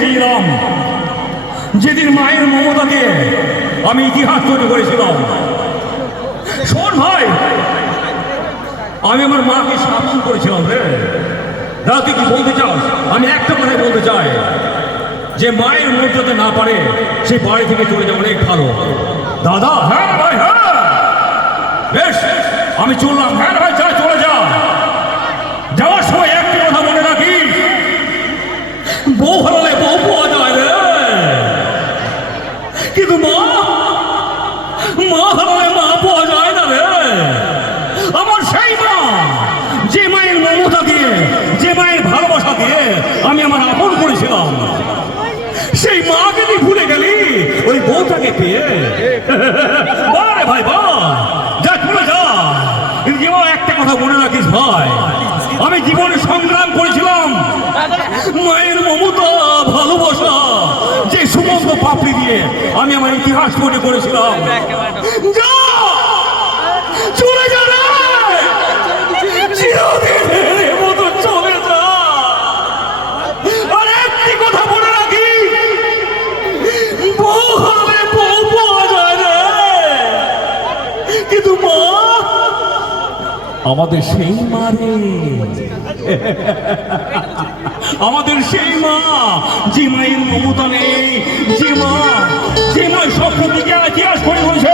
গিয়েছিলাম, যেদিন মায়ের মমতাকে আমি ইতিহাস তৈরি করেছিলাম। শোন ভাই, আমি আমার মাকে শাসন করেছিলাম রে। দাদা তুই কি বলতে চাস? আমি একটা কথাই বলতে চাই, যে মায়ের মর্যাদা না পারে সে বাড়ি থেকে চলে যাওয়া অনেক ভালো। দাদা হ্যাঁ ভাই হ্যাঁ, বেশ আমি চললাম। হ্যাঁ ভাই যা, চলে যা। যাওয়ার সময় একটি কথা মনে রাখিস, বউ হারালে বউ পাওয়া যায় রে, কিন্তু মা হারালে মা পাওয়া যায় না রে। আমার সেই মা, যে মায়ের মমতা দিয়ে, যে মায়ের ভালোবাসা দিয়ে আমি আমার আপন করেছিলাম, সেই মাকে তুই ভুলে গেলি ওই বউটাকে পেয়ে। রে ভাই বা যা, চলে যা। কিন্তু একটা কথা মনে রাখিস ভাই, আমি জীবনে সংগ্রাম করেছিলাম মায়ের মমতা ভালোবাসা, যে সমস্ত পাপড়ি দিয়ে আমি আমার ইতিহাস তৈরি করেছিলাম। যা, চলে যা রে, চিরদিনের মতো চলে যা। আর একটি কথা মনে রাখি, বউ হবে বউ পাওয়া যায় রে, কিন্তু মা আমাদের সেই মা রে, আমাদের সেই মা, যে মায়ের মমতা নেই, যে মা সব দিকে ইতিহাস করে বলছে।